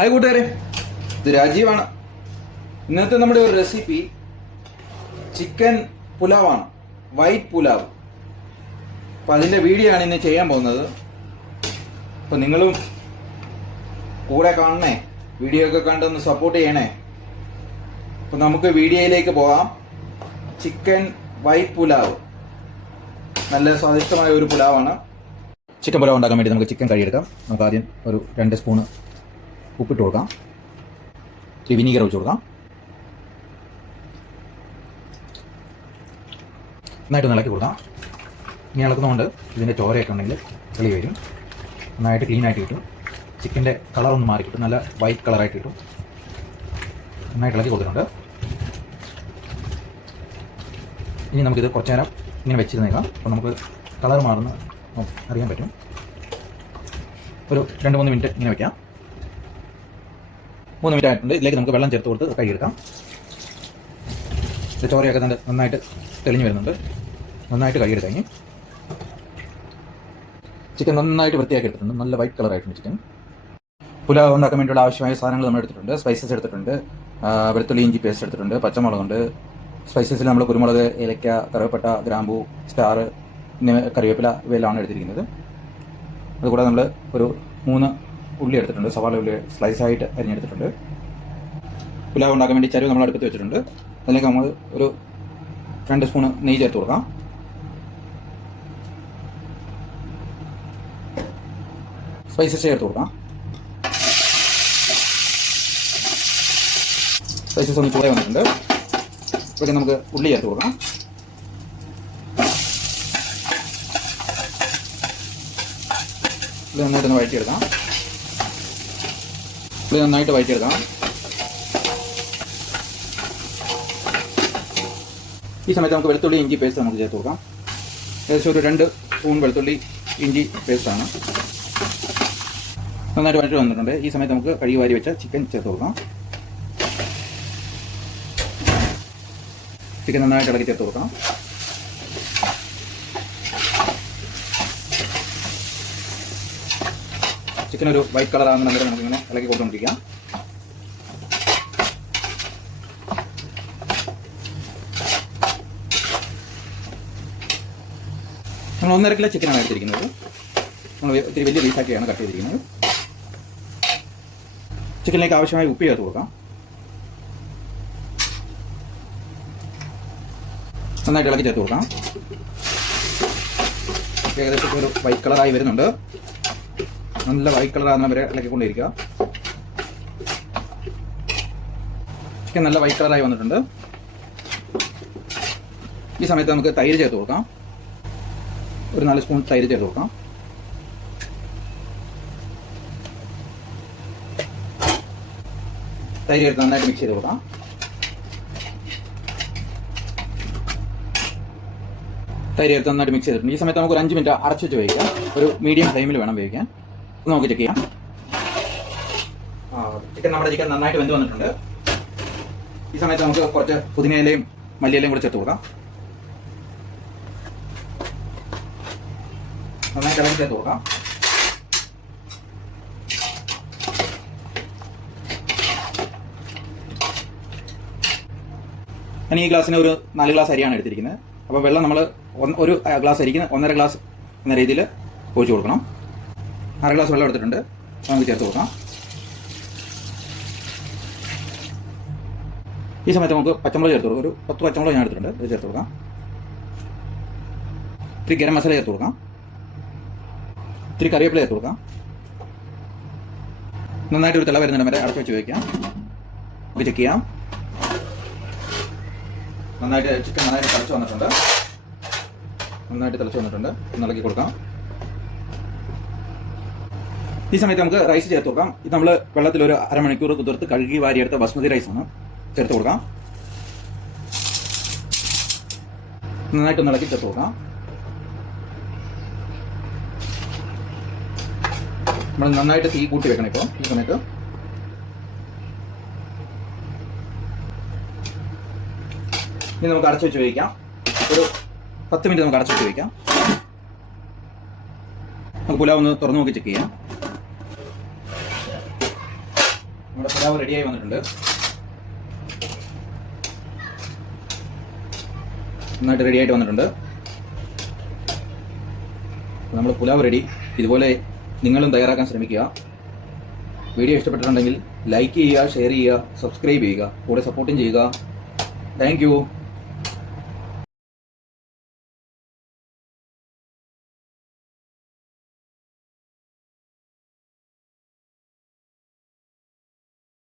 Hi കൂട്ടുകാരെ, ഇത് രാജീവാണ്. ഇന്നത്തെ നമ്മുടെ ഒരു റെസിപ്പി ചിക്കൻ പുലാവാണ്, വൈറ്റ് പുലാവ്. അപ്പം അതിൻ്റെ വീഡിയോ ആണ് ഇന്ന് ചെയ്യാൻ പോകുന്നത്. അപ്പം നിങ്ങളും കൂടെ കാണണേ, വീഡിയോ ഒക്കെ കണ്ടൊന്ന് സപ്പോർട്ട് ചെയ്യണേ. അപ്പം നമുക്ക് വീഡിയോയിലേക്ക് പോകാം. ചിക്കൻ വൈറ്റ് പുലാവ് നല്ല സ്വാദിഷ്ടമായ ഒരു പുലാവാണ്. ചിക്കൻ പുലാവ് ഉണ്ടാക്കാൻ വേണ്ടി നമുക്ക് ചിക്കൻ കഴുകിയെടുക്കാം. നമുക്ക് ആദ്യം ഒരു 2 സ്പൂണ് ഉപ്പിട്ട് കൊടുക്കാം. ഇത്തിരി വിനീഗർ ഒഴിച്ച് കൊടുക്കാം. നന്നായിട്ട് ഇളക്കി കൊടുക്കാം. ഇങ്ങനെ ഇളക്കുന്നതുകൊണ്ട് ഇതിൻ്റെ ചോരയൊക്കെ ഉണ്ടെങ്കിൽ ചെളി വരും. നന്നായിട്ട് ക്ലീൻ ആയിട്ട് കിട്ടും. ചിക്കൻ്റെ കളറൊന്ന് മാറി കിട്ടും, നല്ല വൈറ്റ് കളറായിട്ട് കിട്ടും. നന്നായിട്ട് ഇളക്കി കൊടുത്തിട്ടുണ്ട്. ഇനി നമുക്കിത് കുറച്ച് നേരം ഇങ്ങനെ വെച്ചിരുന്നേക്കാം. അപ്പോൾ നമുക്ക് കളർ മാറുന്ന അറിയാൻ പറ്റും. ഒരു 2-3 മിനിറ്റ് ഇങ്ങനെ വയ്ക്കാം. 3 മിനിറ്റ് ആയിട്ടുണ്ട്. ഇതിലേക്ക് നമുക്ക് വെള്ളം ചേർത്ത് കൊടുത്ത് കഴുകിയെടുക്കാം. ഇത് ചോരയൊക്കെ നന്നായിട്ട് തെളിഞ്ഞ് വരുന്നുണ്ട്. നന്നായിട്ട് കഴുകിയെടുക്കാം. ഇനി ചിക്കൻ നന്നായിട്ട് വൃത്തിയാക്കി എടുത്തിട്ടുണ്ട്. നല്ല വൈറ്റ് കളറായിട്ടുണ്ട് ചിക്കൻ. പുലാവ് ഉണ്ടാക്കാൻ വേണ്ടിയുള്ള ആവശ്യമായ സാധനങ്ങൾ നമ്മൾ എടുത്തിട്ടുണ്ട്. സ്പൈസസ് എടുത്തിട്ടുണ്ട്. വെളുത്തുള്ളി ഇഞ്ചി പേസ്റ്റ് എടുത്തിട്ടുണ്ട്. പച്ചമുളകുണ്ട്. സ്പൈസസിൽ നമ്മൾ കുരുമുളക്, ഏലക്ക, കറുവപ്പട്ട, ഗ്രാമ്പൂ, സ്റ്റാർ, കറിവേപ്പില ഇവയെല്ലാം എടുത്തിരിക്കുന്നത്. അതുകൂടാതെ നമ്മൾ ഒരു 3 ഉള്ളി എടുത്തിട്ടുണ്ട്. സവാള ഉള്ളി സ്ലൈസായിട്ട് അരിഞ്ഞെടുത്തിട്ടുണ്ട്. പുലാവ് ഉണ്ടാക്കാൻ വേണ്ടി ചരുവ് നമ്മൾ അടുപ്പത്ത് വെച്ചിട്ടുണ്ട്. അതിലേക്ക് നമ്മൾ ഒരു 2 സ്പൂണ് നെയ്യ് ചേർത്ത് കൊടുക്കാം. സ്പൈസസ് ചേർത്ത് കൊടുക്കാം. സ്പൈസസ് ഒന്ന് ചൂടായി വന്നിട്ടുണ്ട്. ഇപ്പോഴേക്കും നമുക്ക് ഉള്ളി ചേർത്ത് കൊടുക്കാം. ഉള്ളി നന്നായിട്ടൊന്ന് വഴറ്റിയെടുക്കാം. ഉള്ളി നന്നായിട്ട് വഴറ്റിയെടുക്കാം. ഈ സമയത്ത് നമുക്ക് വെളുത്തുള്ളി ഇഞ്ചി പേസ്റ്റ് നമുക്ക് ചേർത്ത് കൊടുക്കാം. ഏകദേശം ഒരു 2 സ്പൂൺ വെളുത്തുള്ളി ഇഞ്ചി പേസ്റ്റാണ്. നന്നായിട്ട് വഴറ്റി വന്നിട്ടുണ്ട്. ഈ സമയത്ത് നമുക്ക് കഴുകി വാരി വെച്ച ചിക്കൻ ചേർത്ത് കൊടുക്കാം. ചിക്കൻ നന്നായിട്ട് ഇളക്കി ചേർത്ത് കൊടുക്കാം. ചിക്കൻ ഒരു വൈറ്റ് കളർ ആകുന്ന നല്ലത് നമുക്കിങ്ങനെ ഇളക്കി കൊടുത്തുകൊണ്ടിരിക്കാം. നമ്മൾ 1.5 കിലോ ചിക്കനാണ് എടുത്തിരിക്കുന്നത്. നമ്മൾ ഒത്തിരി വലിയ പീസാക്കിയാണ് കട്ട് ചെയ്തിരിക്കുന്നത്. ചിക്കനിലേക്ക് ആവശ്യമായ ഉപ്പ് ചേർത്ത് കൊടുക്കാം. നന്നായിട്ട് ഇളക്കി ചേർത്ത് കൊടുക്കാം. ഏകദേശം ഒരു വൈറ്റ് കളറായി വരുന്നുണ്ട്. നല്ല വൈറ്റ് കളറാകുന്ന വരെ ഇളക്കിക്കൊണ്ടിരിക്കുക. ചിക്കൻ നല്ല വൈറ്റ് കളറായി വന്നിട്ടുണ്ട്. ഈ സമയത്ത് നമുക്ക് തൈര് ചേർത്ത് കൊടുക്കാം. ഒരു 4 സ്പൂൺ തൈര് ചേർത്ത് കൊടുക്കാം. തൈര് ചേർത്ത് നന്നായിട്ട് മിക്സ് ചെയ്ത് കൊടുക്കാം. തൈര് ചേർത്ത് നന്നായിട്ട് മിക്സ് ചെയ്തിട്ടുണ്ട്. ഈ സമയത്ത് നമുക്ക് ഒരു 5 മിനിറ്റ് അടച്ചു വെച്ച് വേവിക്കാം. ഒരു മീഡിയം ഫ്ലെയിമിൽ വേണം വേവിക്കാൻ. നമുക്ക് ചെക്ക് ചെയ്യാം. നമ്മുടെ ചിക്കൻ നന്നായിട്ട് വെന്ത് വന്നിട്ടുണ്ട്. ഈ സമയത്ത് നമുക്ക് കുറച്ച് പുതിനയിലയും മല്ലിയിലയും കൂടി ചേർത്ത് കൊടുക്കാം. നന്നായിട്ട് ഇളക്കി ചേർത്ത് കൊടുക്കാം. ഞാൻ ഈ ഗ്ലാസ്സിന് ഒരു 4 ഗ്ലാസ് അരിയാണ് എടുത്തിരിക്കുന്നത്. അപ്പോൾ വെള്ളം നമ്മൾ ഒരു ഗ്ലാസ് അരിക്ക് 1.5 ഗ്ലാസ് എന്ന രീതിയിൽ ഒഴിച്ചു കൊടുക്കണം. 1/2 ഗ്ലാസ് വെള്ളം എടുത്തിട്ടുണ്ട്. നമുക്ക് ചേർത്ത് കൊടുക്കാം. ഈ സമയത്ത് നമുക്ക് പച്ചമുളക് ചേർത്ത് കൊടുക്കാം. ഒരു 10 പച്ചമുളക് ഞാൻ എടുത്തിട്ടുണ്ട്. അത് ചേർത്ത് കൊടുക്കാം. ഇത്തിരി ഗരം മസാല ചേർത്ത് കൊടുക്കാം. ഇത്തിരി കറിവേപ്പില ചേർത്ത് കൊടുക്കാം. നന്നായിട്ട് ഒരു തിള വരുന്നിടം വരെ അടച്ചു വെച്ച് വയ്ക്കാം. നമുക്ക് ചെക്ക് ചെയ്യാം. നന്നായിട്ട് ചിക്കൻ നന്നായിട്ട് തിളച്ച് വന്നിട്ടുണ്ട്. ഇളക്കി കൊടുക്കാം. ഈ സമയത്ത് നമുക്ക് റൈസ് ചേർത്ത് കൊടുക്കാം. ഇത് നമ്മൾ വെള്ളത്തിൽ ഒരു അരമണിക്കൂർ കുതിർത്ത് കഴുകി വാരിയെടുത്ത ബസ്മതി റൈസാണ്. ചേർത്ത് കൊടുക്കാം. നന്നായിട്ടൊന്ന് ഇളക്കി ചേർത്ത് കൊടുക്കാം. നമ്മൾ നന്നായിട്ട് തീ കൂട്ടി വെക്കണം. ഇപ്പോൾ ഈ സമയത്ത് ഇനി നമുക്ക് അടച്ചു വെച്ച് വേവിക്കാം. ഒരു 10 മിനിറ്റ് നമുക്ക് അടച്ചു വെച്ച് വേവിക്കാം. നമുക്ക് പുലാവ് ഒന്ന് തുറന്നു നോക്കി ചെക്ക് ചെയ്യാം. നമ്മുടെ പുലാവ് റെഡിയായി വന്നിട്ടുണ്ട്. നന്നായിട്ട് റെഡിയായിട്ട് വന്നിട്ടുണ്ട്. നമ്മൾ പുലാവ് റെഡി. ഇതുപോലെ നിങ്ങളും തയ്യാറാക്കാൻ ശ്രമിക്കുക. വീഡിയോ ഇഷ്ടപ്പെട്ടിട്ടുണ്ടെങ്കിൽ ലൈക്ക് ചെയ്യുക, ഷെയർ ചെയ്യുക, സബ്സ്ക്രൈബ് ചെയ്യുക, കൂടെ സപ്പോർട്ടും ചെയ്യുക. Thank you.